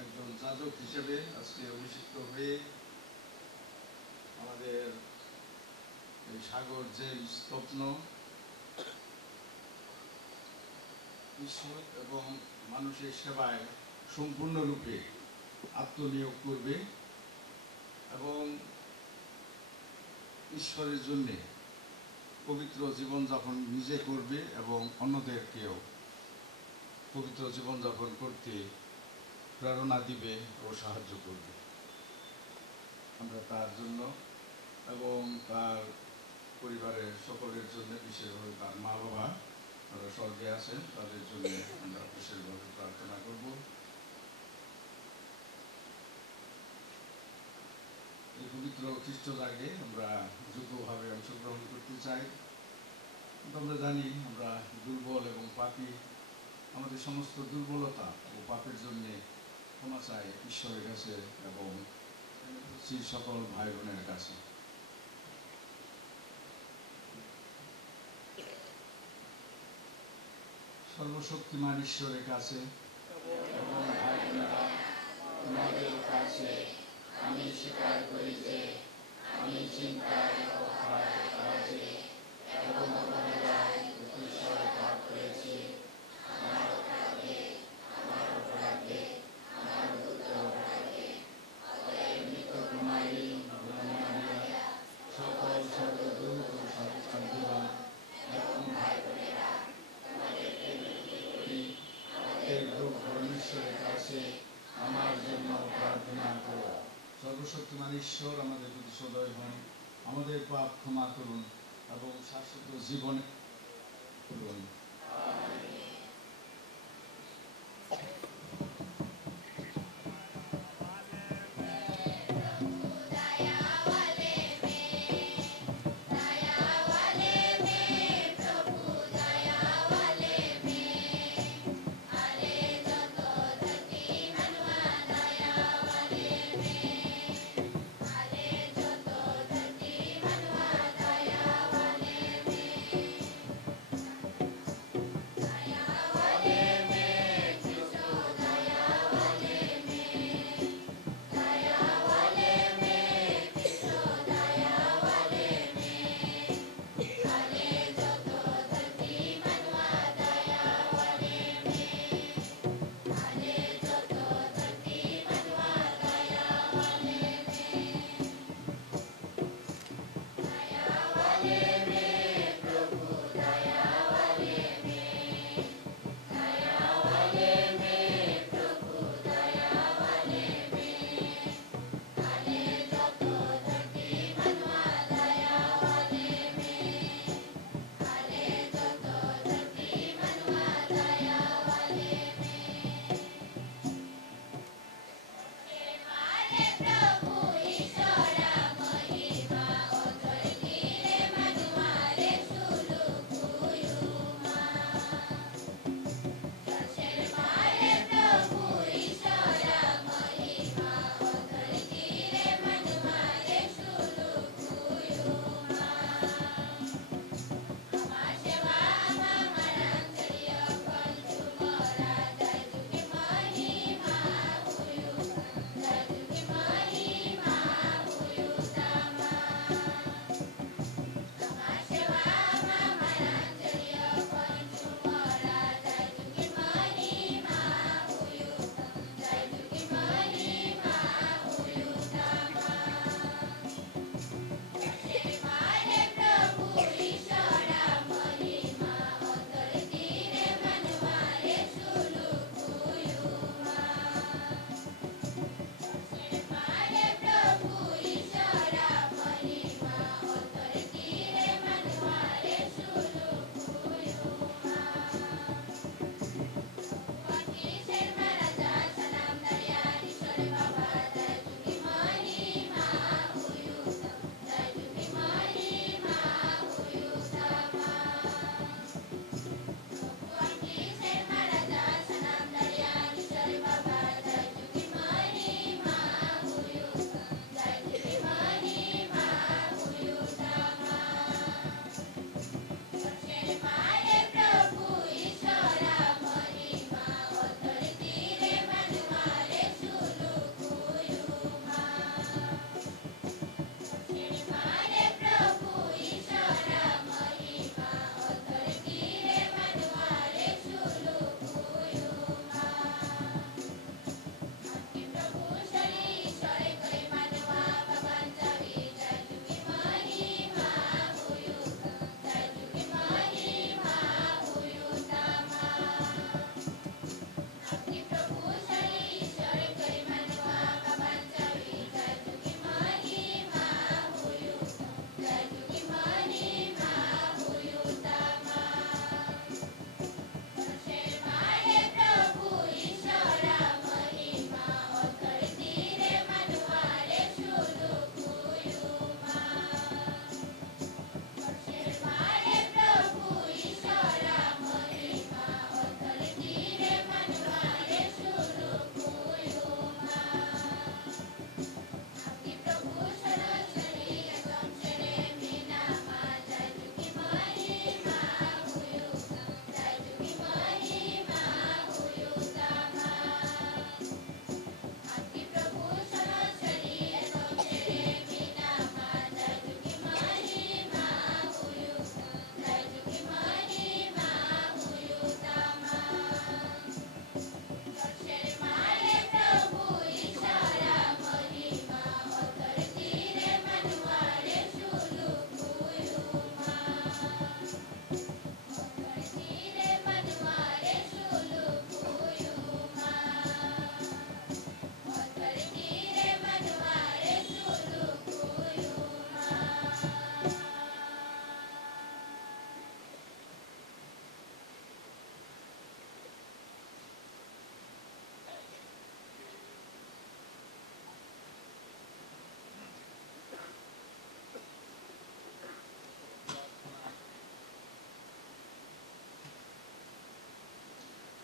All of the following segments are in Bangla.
একজন যাজক হিসেবে আজকে অভিষিক্ত হয়ে আমাদের এই সাগর জেমস স্বপ্ন ঈশ্বর এবং মানুষের সেবায় সম্পূর্ণরূপে আত্মনিয়োগ করবে এবং ঈশ্বরের জন্যে পবিত্র জীবনযাপন নিজে করবে এবং অন্যদেরকেও পবিত্র জীবনযাপন করতে প্রেরণা দিবে ও সাহায্য করবে। আমরা তার জন্য এবং তার পরিবারের সকলের জন্য, বিশেষভাবে তার মা বাবা তারা স্বর্গে আছেন, তাদের জন্য আমরা বিশেষভাবে প্রার্থনা করব। এই পবিত্র খ্রিস্ট জাগে আমরা যোগ্যভাবে অংশগ্রহণ করতে চাই। কিন্তু আমরা জানি আমরা দুর্বল এবং পাপী, আমাদের সমস্ত দুর্বলতা ও পাপের জন্যে ক্ষমা চাই ঈশ্বরের কাছে এবং সকল ভাই বোনের কাছে। সর্বশক্তিমান ঈশ্বরের কাছে এবং ভাই বোনেরা, তোমাদের কাছে আমি স্বীকার করি যে আমি চিন্তায়, কথায়, কাজে এবং অবহেলায় অতিশয় পাপ করেছি। আমার অপরাধে, আমার অপরাধে, আমার বুদ্ধ অপরাধে, অতএব নিত্য কুমারী গুণমানিয়া সকল সর্বদূত ও সর্বশক্তিমান এবং ভাই বোনেরা, তোমাদেরকে বিনতি করি, আমাদের প্রভু পরমেশ্বরের কাছে আমার জন্য প্রার্থনা করো। সর্বশক্তিমান ঈশ্বর আমাদের প্রতি সদয় হন, আমাদের পাপ ক্ষমা করুন এবং শাশ্বত জীবনে করুন।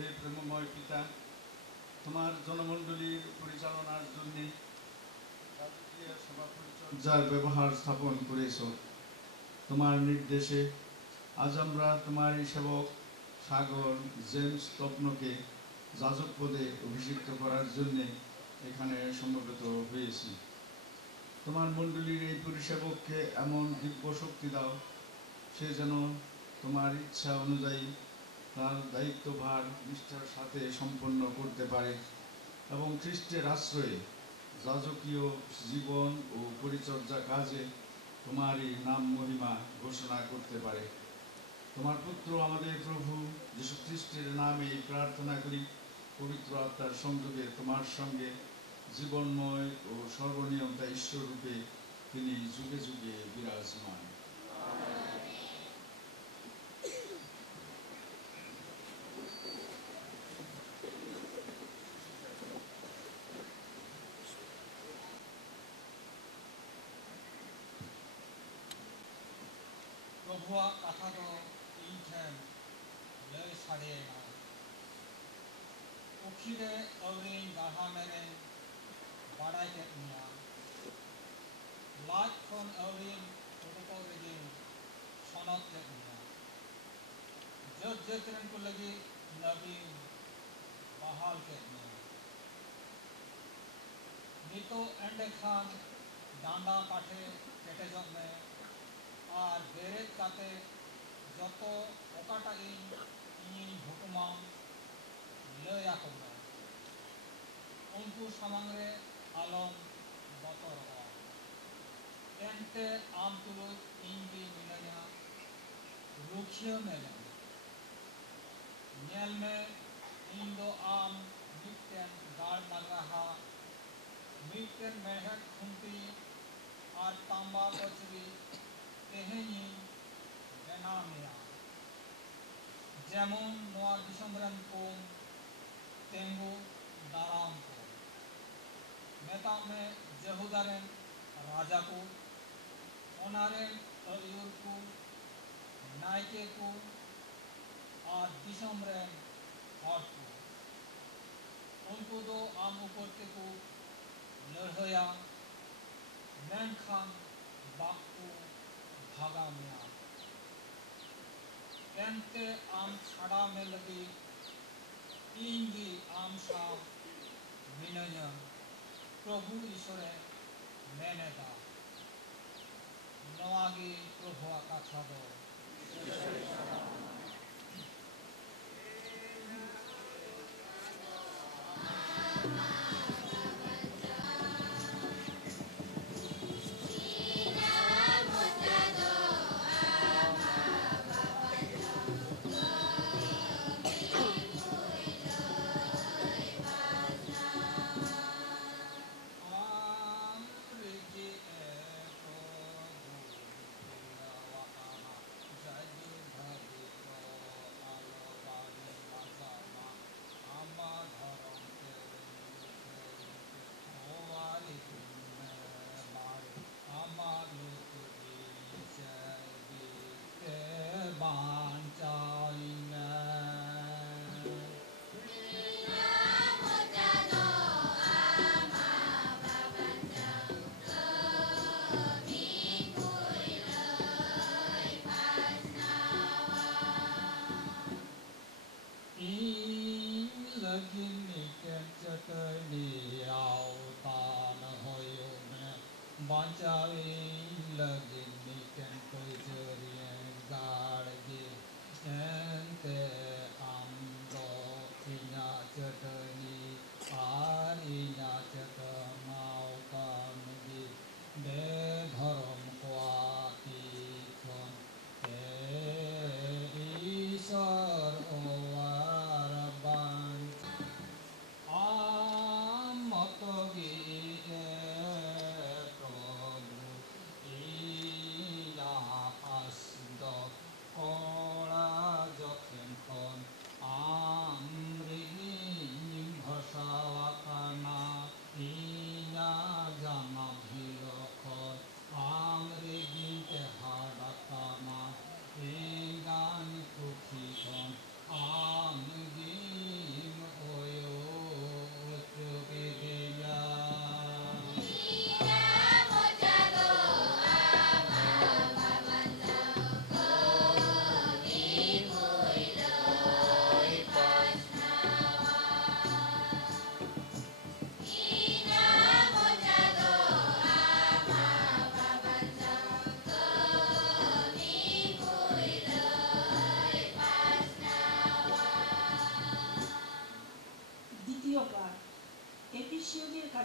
হে প্রেমময় পিতা, তোমার জনমণ্ডলীর পরিচালনার জন্য রাজকীয় সভা পরিচর্যার ব্যবহার স্থাপন করেছ। তোমার নির্দেশে আজ আমরা তোমার এই সেবক সাগর জেমস তপ্নকে যাজক পদে অভিষিক্ত করার জন্যে এখানে সমবেত হয়েছি। তোমার মণ্ডলীর এই পরিসেবককে এমন দিব্য শক্তি দাও, সে যেন তোমার ইচ্ছা অনুযায়ী তার দায়িত্বভার নিষ্ঠার সাথে সম্পন্ন করতে পারে এবং খ্রিস্টের আশ্রয়ে যাজকীয় জীবন ও পরিচর্যা কাজে তোমারই নাম মহিমা ঘোষণা করতে পারে। তোমার পুত্র আমাদের প্রভু যীশু খ্রিস্টের নামে প্রার্থনা করি, পবিত্র আত্মার সংযোগে তোমার সঙ্গে জীবনময় ও সর্বনিয়ন্তা ঈশ্বররূপে তিনি যুগে যুগে বিরাজমান। प्रभुआ कथा दो इन ठेन लय साड़े ना उखिरे अवरिन गाहा मेरे बाड़ाई के निया लाज खन अवरिन उड़को रेगी सनत के निया जब जतरन को लगी नबी बहाल के निया नितो एंडे खान डांडा पाठे केटे जब में और बेरेत काते जतो ओकाटा इन हुकुमाम लया कोमे उनको सामंगरे आलम बतरवा एंते आम तुलो इंगी मिलया रुखिया मेले नेल में इंदो आम मिट्टन गाड़ नगरहा मिट्टन मेहक खुंती और तांबा बचरी तेहेनी बेनामिया जेमन नोआ दिसंबरन को तेंगु दाराम को मेता में जहुदारेन राजा को ओनारेन अयूर को नायके को और दिसंबरन हॉट को उनको दो आम ऊपर के को लड़हया मैन खान बाकू भागा मिया एंते आम छड़ा में लगी इंगी आम सा मिनया प्रभु ईश्वरे मैंने दा नवागी प्रभु कथा दो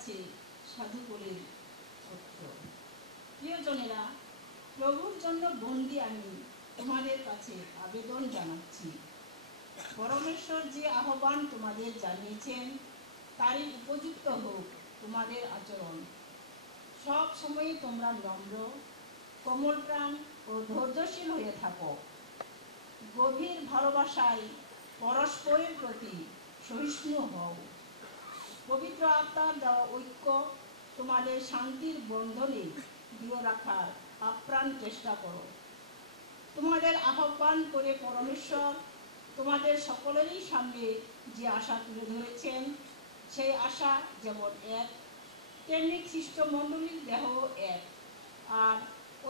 কাছে সাধুগুলির পত্র। প্রিয়জনেরা, প্রভুর জন্য বন্দী আমি তোমাদের কাছে আবেদন জানাচ্ছি। পরমেশ্বর যে আহ্বান তোমাদের জানিয়েছেন তারই উপযুক্ত হোক তোমাদের আচরণ। সব সময় তোমরা নম্র, কোমলপ্রাণ ও ধৈর্যশীল হয়ে থাকো। গভীর ভালোবাসায় পরস্পরের প্রতি সহিষ্ণু হও। পবিত্র আত্মার দেওয়া ঐক্য তোমাদের শান্তির বন্ধনে দৃঢ় রাখার আপ্রাণ চেষ্টা করো। তোমাদের আহ্বান করে পরমেশ্বর তোমাদের সকলেরই সামনে যে আশা তুলে ধরেছেন, সেই আশা যেমন এক, তেমনি খ্রিস্টমণ্ডলীর দেহ এক, আর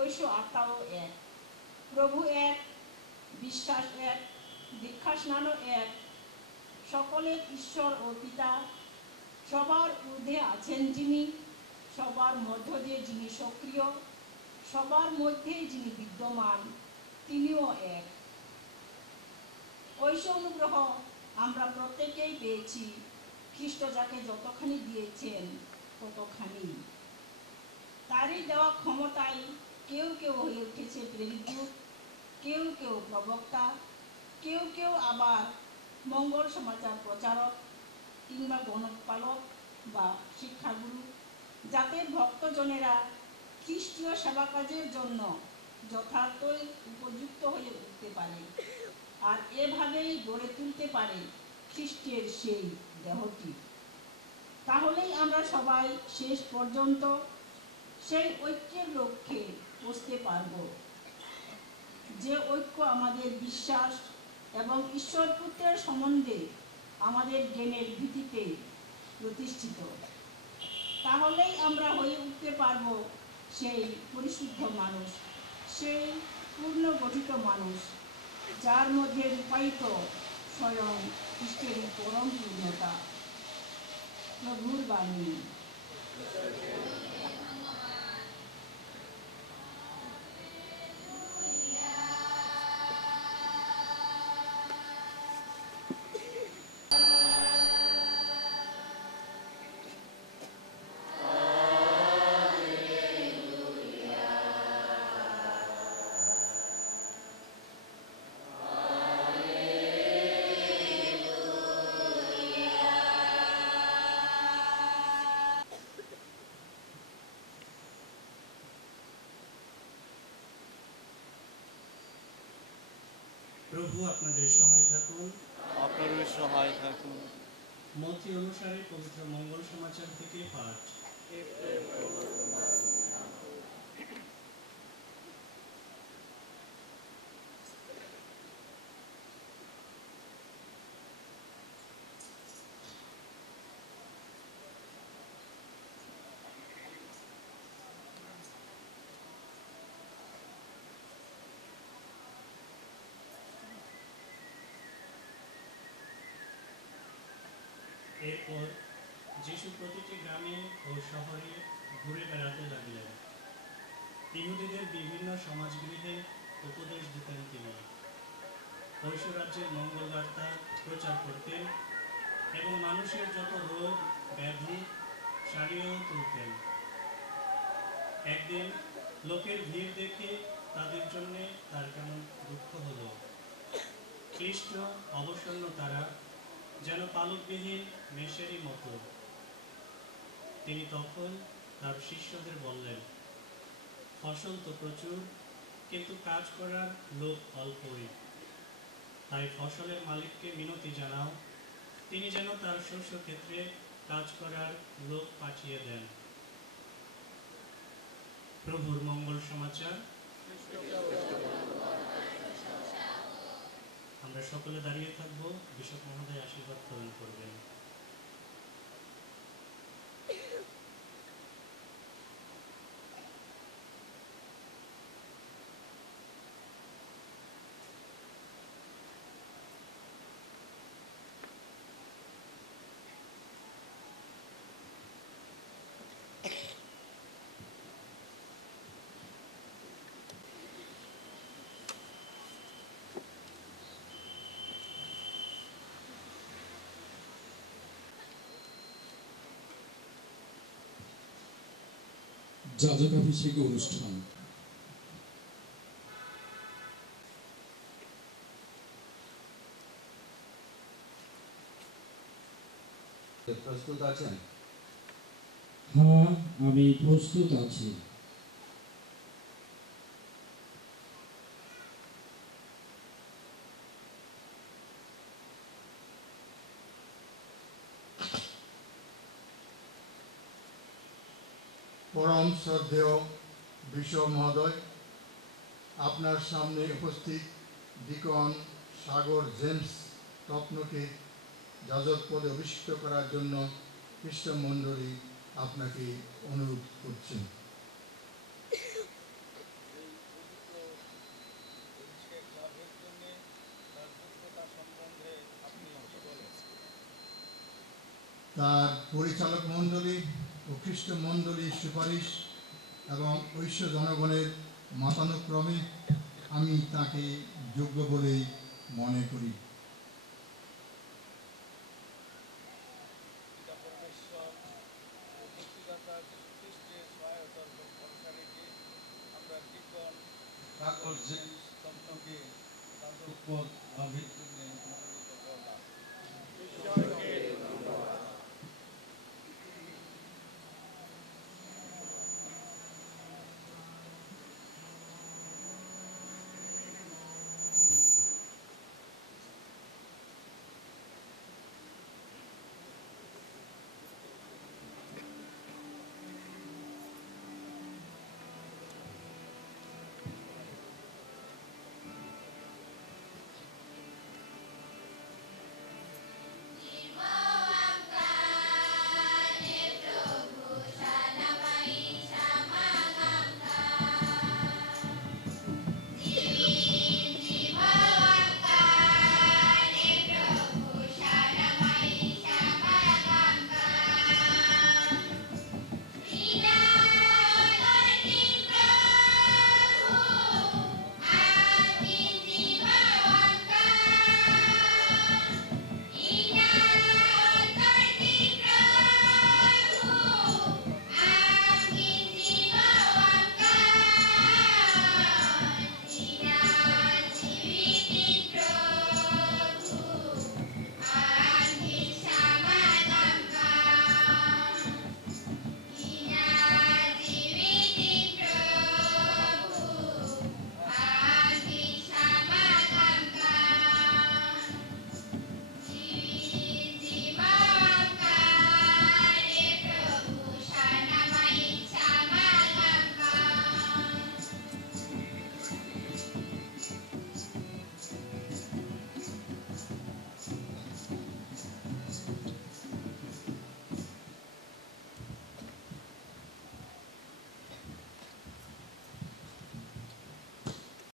ঐশ আত্মাও এক। প্রভু এক, বিশ্বাস এক, দীক্ষাস্নানও এক, সকলের ঈশ্বর ও পিতা, সবার ঊর্ধ্বে আছেন যিনি, সবার মধ্য দিয়ে যিনি সক্রিয়, সবার মধ্যেই যিনি বিদ্যমান, তিনিও এক। ঐশ অনুগ্রহ আমরা প্রত্যেকেই পেয়েছি, খ্রিস্ট যাকে যতখানি দিয়েছেন ততখানি। তারই দেওয়া ক্ষমতায় কেউ কেউ হয়ে উঠেছে প্রেরিত, কেউ কেউ প্রবক্তা, কেউ কেউ আবার মঙ্গল সমাচার প্রচারক কিংবা গণপালক বা শিক্ষাগুরু, যাতে ভক্তজনেরা খ্রিস্টীয় সেবা কাজের জন্য যথার্থই উপযুক্ত হয়ে উঠতে পারে আর এভাবেই গড়ে তুলতে পারে খ্রিস্টের সেই দেহটি। তাহলেই আমরা সবাই শেষ পর্যন্ত সেই ঐক্যের লক্ষ্যে পৌঁছতে পারব, যে ঐক্য আমাদের বিশ্বাস এবং ঈশ্বর পুত্রের সম্বন্ধে আমাদের জ্ঞানের ভিত্তিতে প্রতিষ্ঠিত। তাহলেই আমরা হয়ে উঠতে পারব সেই পরিশুদ্ধ মানুষ, সেই পূর্ণ গঠিত মানুষ, যার মধ্যে রূপায়িত স্বয়ং খ্রিস্টের পরম পূর্ণতা। প্রভুর বাণী। প্রভু আপনাদের সহায় থাকুন। আপনারও সহায় থাকুন। মতি অনুসারে পবিত্র মঙ্গল সমাচার থেকে পাঠ। এরপর যিশু প্রতিটি গ্রামে ও শহরে ঘুরে বেড়াতে লাগলেন। ইহুদিদের বিভিন্ন সমাজগৃহে উপদেশ দিতেন তিনি। ঐশ্বরাজ্যের মঙ্গল বার্তা প্রচার করতেন এবং মানুষের যত রোগ ব্যাধি সারিয়েও তুলতেন। একদিন লোকের ভিড় দেখে তাদের জন্য তার কেমন দুঃখ হলো। ক্লিষ্ট অবসন্ন তারা, যেন পালকবিহীন মেষেরই মতো। তিনি তখন তার শিষ্যদের বললেন, ফসল তো প্রচুর, কিন্তু কাজ করার লোক অল্পই। তাই ফসলের মালিককে মিনতি জানাও, তিনি যেন তার শস্য ক্ষেত্রে কাজ করার লোক পাঠিয়ে দেন। প্রভুর মঙ্গল সমাচার। আমরা সকলে দাঁড়িয়ে থাকবো, বিশপ মহোদয় আশীর্বাদ প্রদান করবেন। যাজকাভিষেক অনুষ্ঠান। প্রস্তুত আছেন? হ্যাঁ, আমি প্রস্তুত আছি। পরম শ্রদ্ধেয় বিশপ মহোদয়, আপনার সামনে উপস্থিত ডিকন সাগর জেমস রত্নকে যাজক পদে অভিষিক্ত করার জন্য খ্রিস্টমণ্ডলী আপনাকে অনুরোধ করছেন। তার পরিচালক মণ্ডলী ও খ্রিস্টমণ্ডলীর সুপারিশ এবং ঐশ্য জনগণের মতানুক্রমে আমি তাকে যোগ্য বলেই মনে করি। সাগর জেমস রত্নকে যাজক পদ লাভের জন্য মনোনীত করলাম।